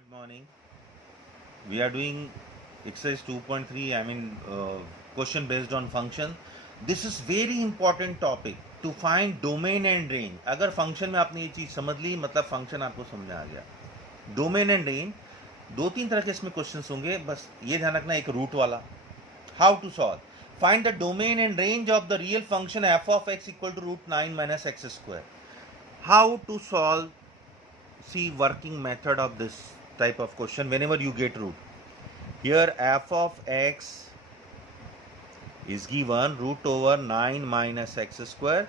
Good morning. We are doing exercise 2.3. Question based on function. This is very important topic to find domain and range. अगर function में आपने ये चीज समझ ली, मतलब function आपको समझ आ गया. Domain and range, दो तीन तरह के इसमें questions होंगे, बस ये ध्यान रखना. एक root वाला. How to solve? Find the domain and range of the real function f of x equal to root 9 minus x square. How to solve? See working method of this type of question whenever you get root. Here f of x is given root over 9 minus x square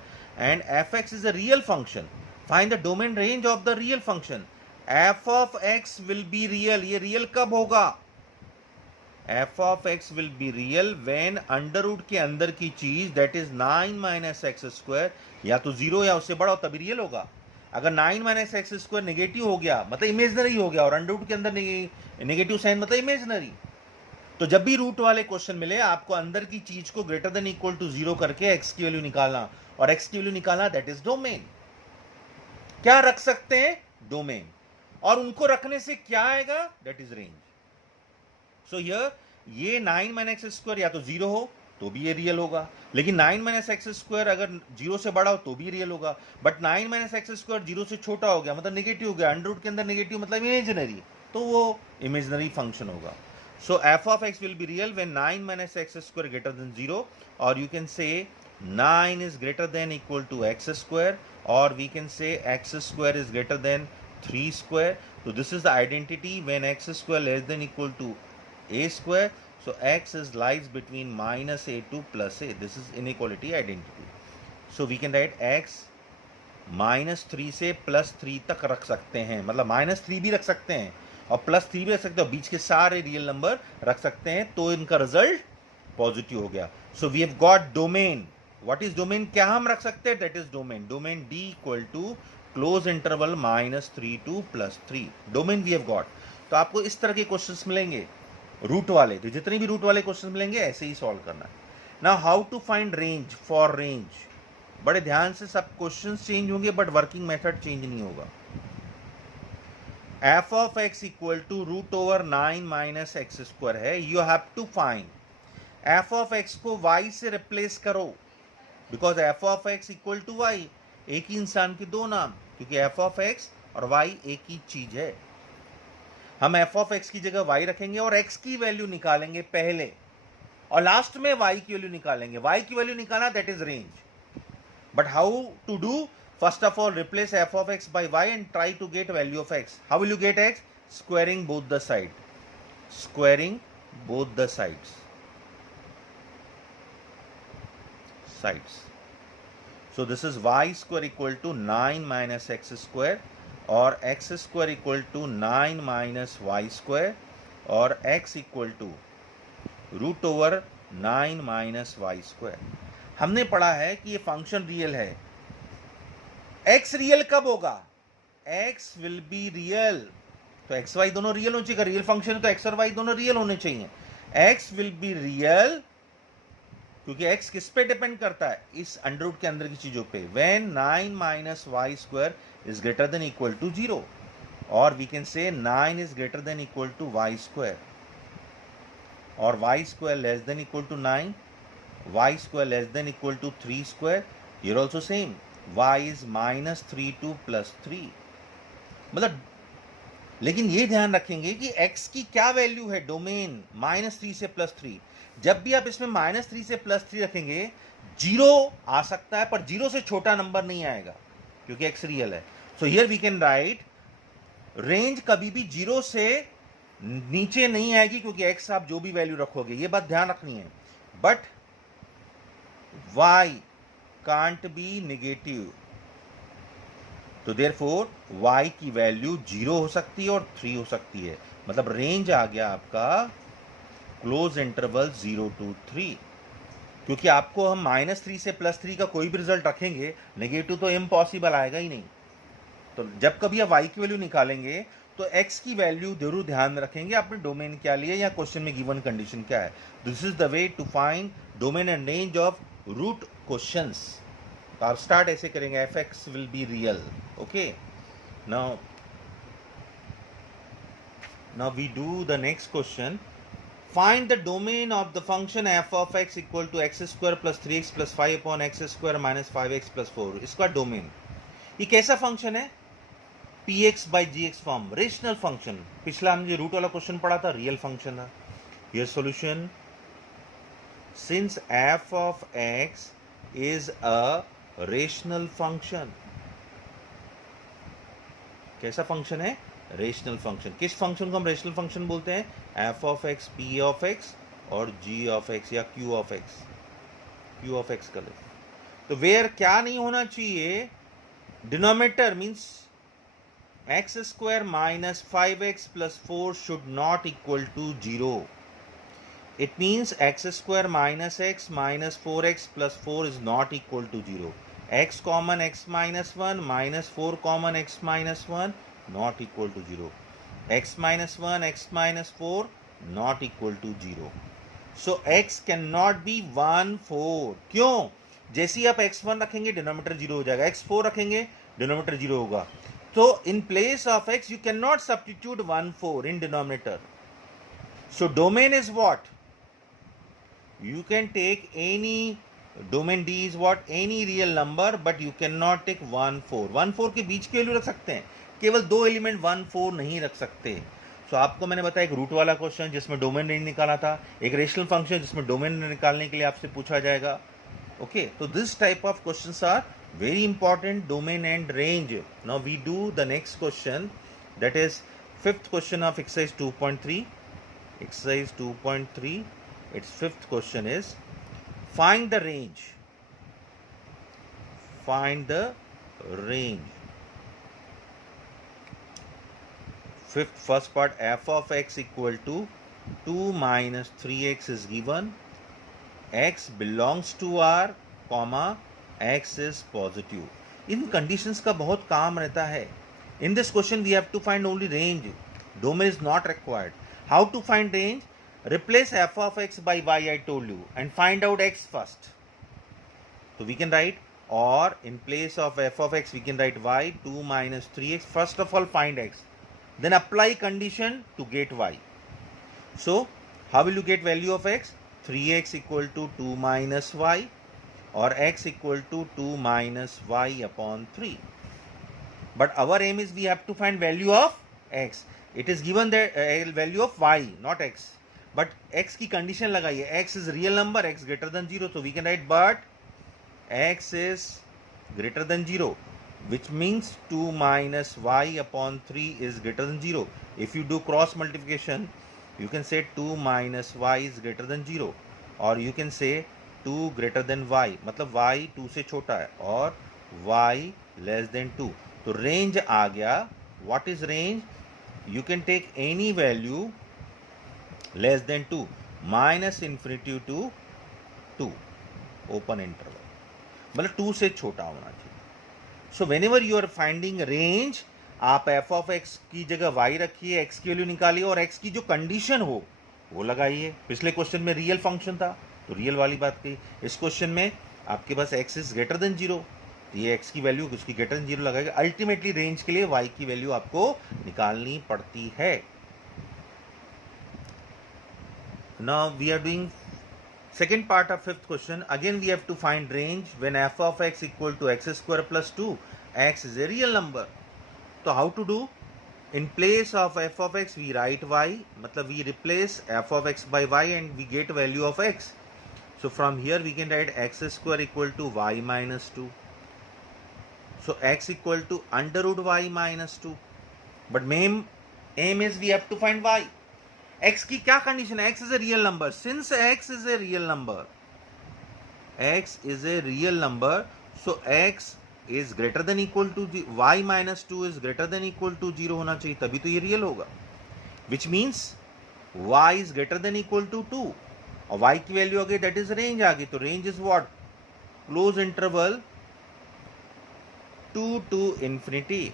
and fx is a real function. Find the domain range of the real function. f of x will be real. ये real कब होगा? f of x will be real when under root के अंदर की चीज that is 9 minus x square या तो 0 या उससे बड़ा हो तभी रियल होगा. अगर 9 माइनस एक्स स्क्वायर नेगेटिव हो गया मतलब इमेजनरी हो गया और अंडर रूट के अंदर नेगेटिव साइन मतलब इमेजनरी. तो जब भी रूट वाले क्वेश्चन मिले आपको अंदर की चीज को ग्रेटर देन इक्वल टू 0 करके एक्स की वैल्यू निकालना और एक्स की वैल्यू निकालना दैट इज डोमेन. क्या रख सकते हैं? डोमेन. और उनको रखने से क्या आएगा? That is range. So here ये 9 माइनस एक्स स्क्वायर या तो 0 हो तो भी ये रियल होगा, लेकिन 9 माइनस एक्स स्क्वायर अगर 0 से बड़ा हो तो भी रियल होगा. बट 9 माइनस एक्स स्क्वायर 0 से छोटा हो गया मतलब नेगेटिव हो गया, अंडर रूट के अंदर नेगेटिव मतलब इमेजिनरी, तो वो इमेजिनरी फंक्शन होगा. So f of x will be real when 9 minus x square greater than 0 और you can say 9 is greater than equal to x square और we can say x square is greater than 3 square. तो this is the identity when x square less than equal to a square. So x is lies between minus a to plus a. This is inequality identity. So we can write x minus 3 से plus 3 तक रख सकते हैं, मतलब minus 3 भी रख सकते हैं और plus 3 भी रख सकते हैं और बीच के सारे रियल नंबर रख सकते हैं, तो इनका रिजल्ट पॉजिटिव हो गया. So we have got domain. What is domain? क्या हम रख सकते हैं? That is domain. Domain d equal to close interval minus 3 to plus 3. Domain we have got. तो आपको इस तरह के क्वेश्चंस मिलेंगे रूट वाले, तो जितने भी रूट वाले क्वेश्चन मिलेंगे ऐसे ही सॉल्व करना है. Now how to find range for range. बड़े ध्यान से सब क्वेश्चंस चेंज होंगे बट वर्किंग मेथड चेंज नहीं होगा. F of x equal to root over 9 minus x square है. You have to find f of x को वाई से रिप्लेस करो because f of x equal to y. एक ही इंसान के दो नाम, क्योंकि एफ ऑफ एक्स और वाई एक ही चीज है. हम एफ ऑफ एक्स की जगह वाई रखेंगे और एक्स की वैल्यू निकालेंगे पहले और लास्ट में वाई की वैल्यू निकालेंगे. वाई की वैल्यू निकालना that is range. But how to do? First of all replace F of X by Y and try to get value of X. How will you get X? Squaring both the side. Squaring both the sides. So this is y square equal to 9 minus x square और x square equal to 9 minus y square और x equal to root over 9 minus y square. हमने पढ़ा है कि ये function real है. x real कब होगा? x will be real. तो x y दोनों रियल होने चाहिए. रियल फंक्शन है तो x और y दोनों रियल होने चाहिए. x will be रियल क्योंकि x किस पे डिपेंड करता है? इस अंडर रूट के अंदर की चीजों पे. When 9 minus y square is greater than equal to 0 और we can say 9 is greater than equal to y square और y square less than equal to 9, y square less than equal to 3 square. Here also same. Y is minus 3 to plus 3. मतलब लेकिन ये ध्यान रखेंगे कि x की क्या value है? डोमेन -3 से +3. जब भी आप इसमें -3 से +3 रखेंगे 0 आ सकता है पर 0 से छोटा नंबर नहीं आएगा क्योंकि x रियल है. So here we can write range कभी भी 0 से नीचे नहीं आएगी क्योंकि x आप जो भी वैल्यू रखोगे, ये बात ध्यान रखनी है. But y can't be negative, तो देयरफॉर y की वैल्यू 0 हो सकती है और 3 हो सकती है. मतलब रेंज आ गया आपका क्लोज इंटरवल 0 to 3. क्योंकि आपको हम -3 से +3 का कोई भी रिजल्ट रखेंगे नेगेटिव तो इम्पॉसिबल आएगा ही नहीं. तो जब कभी आप y की वैल्यू निकालेंगे तो x की वैल्यू जरूर ध्यान में रखेंगे आपने डोमेन क्या लिया या क्वेश्चन में गिवन कंडीशन क्या है. This is the way to find domain and range of root questions. तो आप स्टार्ट ऐसे करेंगे F X will be real. Okay, now Now we do the next question. Find the domain of the function f of x equal to x square plus 3x plus 5 upon x square minus 5x plus 4. इसका domain, ये कैसा function है? px by gx form, rational function. पिछला हमने root वाला question पढ़ा था, real function है. Your solution, since f of x is a rational function, कैसा फंक्शन है? Rational function. किस फंक्शन को हम रेशनल फंक्शन बोलते हैं? f of x, p of x और g ऑफ x या q of x. q of x कर लेते. तो वेयर क्या नहीं होना चाहिए? Denominator means x square minus 5x plus 4 should not equal to 0. It means x square minus x minus 4x plus 4 is not equal to 0. X common x minus 1 minus 4 common x minus 1 not equal to 0. X minus 1 x minus 4 not equal to 0. So x cannot be 1 4. क्यों? जैसे ही आप x1 रखेंगे denominator 0 हो जाएगा, x4 रखेंगे denominator 0 होगा. तो in place of x you cannot substitute 1 4 in denominator. So domain is what? You can take any domain D is what? Any real number, but you cannot take 1 4. 1 4 के बीच की value रख सकते हैं, केवल दो एलिमेंट 1 4 नहीं रख सकते. सो आपको मैंने बताया एक रूट वाला क्वेश्चन जिसमें डोमेन रेंज निकाला था, एक रेशनल फंक्शन जिसमें डोमेन निकालने के लिए आपसे पूछा जाएगा. ओके, तो this type of questions are very important, domain and range. Now we do the next question, that is fifth question of exercise 2.3. Exercise 2.3, its fifth question is find the range. Find the range. First part, f of x equal to 2 minus 3x is given. X belongs to R, comma x is positive. In conditions का बहुत काम रहता है. In this question we have to find only range. Domain is not required. How to find range? Replace f of x by y, I told you, and find out x first. So we can write, or in place of f of x we can write y, 2 minus 3x. First of all find x, then apply condition to get y. So how will you get value of x? 3x equal to 2 minus y, or x equal to 2 minus y upon 3. But our aim is we have to find value of x. It is given the value of y, not x. But x की condition लगाइए, x is real number, x greater than 0. So we can write but x is greater than 0, which means 2 minus y upon 3 is greater than 0. If you do cross multiplication, you can say 2 minus y is greater than 0, or you can say 2 greater than y, मतलब y 2 से छोटा है, और y less than 2. तो range आ गया. What is range? You can take any value less than 2, minus infinity to 2, open interval, मतलब 2 से छोटा होना चाहिए. So whenever you are finding range, आप f of x की जगह y रखिए, x की वैल्यू निकालिए, और x की जो कंडीशन हो वो लगाइए. पिछले क्वेश्चन में रियल फंक्शन था तो रियल वाली बात कही. इस क्वेश्चन में आपके पास x इज ग्रेटर देन 0, ये x की वैल्यू उसकी ग्रेटर देन 0 लगाएगा. अल्टीमेटली रेंज के लिए y की वैल्यू आपको निकालनी पड़ती है. Now we are doing second part of fifth question. Again we have to find range when f of x equal to x square plus 2. X is a real number. So how to do? In place of f of x we write y, मतलब we replace f of x by y and we get value of x. So from here we can write x square equal to y minus 2. So x equal to under root y minus 2. But main aim is we have to find y. x की क्या condition है? x is a real number. Since x is a real number, x is a real number, so x is greater than equal to y minus 2 is greater than equal to 0 होना चाहिए, तभी तो ये real होगा. Which means y is greater than equal to 2, और y की value आ गई, that is range आ गई. तो range is what? Close interval 2 to infinity,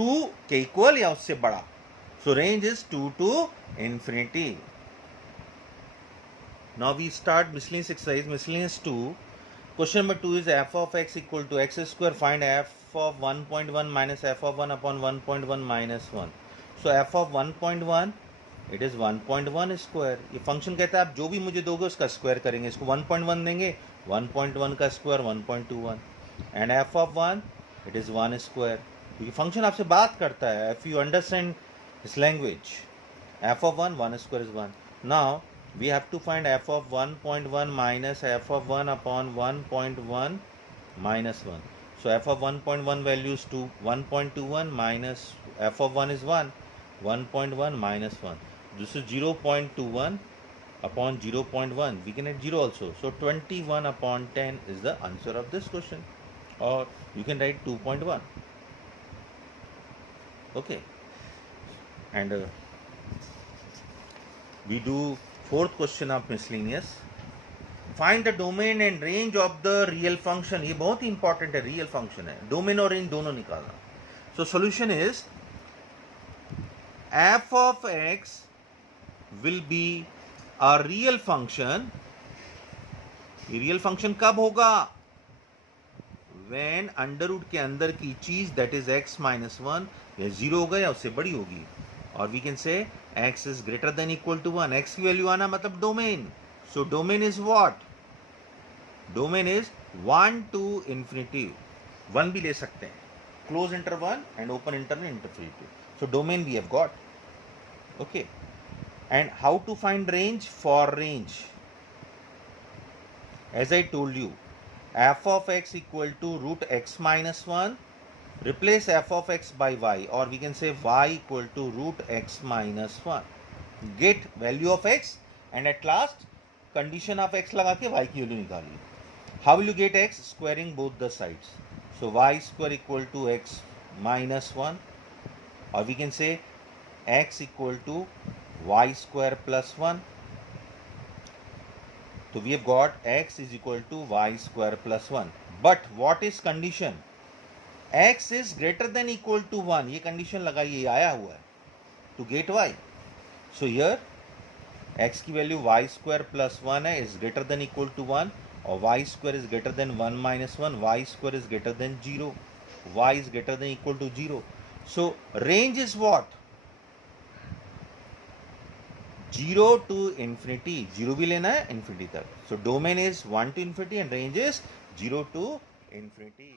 2 के इक्वल या उससे बड़ा. So range is 2 to infinity. Now we start miscellaneous exercise, miscellaneous 2. Question number 2 is f of x equal to x square. Find f of 1.1 minus f of 1 upon 1.1 minus 1. So f of 1.1 it is 1.1 square. ये function कहता है आप जो भी मुझे दोगे उसका square करेंगे. इसको 1.1 देंगे, 1.1 का square 1.21. And F of 1 it is 1 square. ये फंक्शन आपसे बात करता है. If you understand this language, F of 1 square is 1. Now we have to find f of 1.1 minus f of 1 upon 1.1 minus 1. So f of 1.1 value is 1.21 minus f of 1 is 1. 1.1 minus 1. This is 0.21 upon 0.1. We can add 0 also. So 21 upon 10 is the answer of this question. Or you can write 2.1. Okay. And we do fourth question of miscellaneous. Find the domain and range of the real function. ये बहुत ही important है, real function है. Domain और range दोनों निकालना. So solution is f of x will be a real function. ये real function कब होगा? When अंडर रूट के अंदर की चीज that is x minus 1 या 0 होगा या उससे बड़ी होगी. और we can say x is greater than equal to 1. x की वैल्यू आना मतलब domain. So domain is what? Domain is 1 to infinity. 1 भी ले सकते हैं. Close interval 1 and open interval infinity. So domain we have got. Okay. And how to find range? For range, as I told you, f of x equal to root x minus 1. Replace f of x by y, or we can say y equal to root x minus 1. Get value of x and at last condition of x लगा के y की value निकालिए. How will you get x? Squaring both the sides. So y square equal to x minus 1, or we can say x equal to y square plus 1. So we have got x is equal to y square plus 1. But what is condition? x is greater than equal to 1. ये condition लगाइए, आया हुआ है. To get y. So here x की value y square plus 1 है, is greater than equal to 1, और y square is greater than 1 minus 1, y square is greater than 0, y is greater than equal to 0. So range is what? 0 to infinity. 0 भी लेना है, infinity तक. So domain is 1 to infinity and range is 0 to infinity.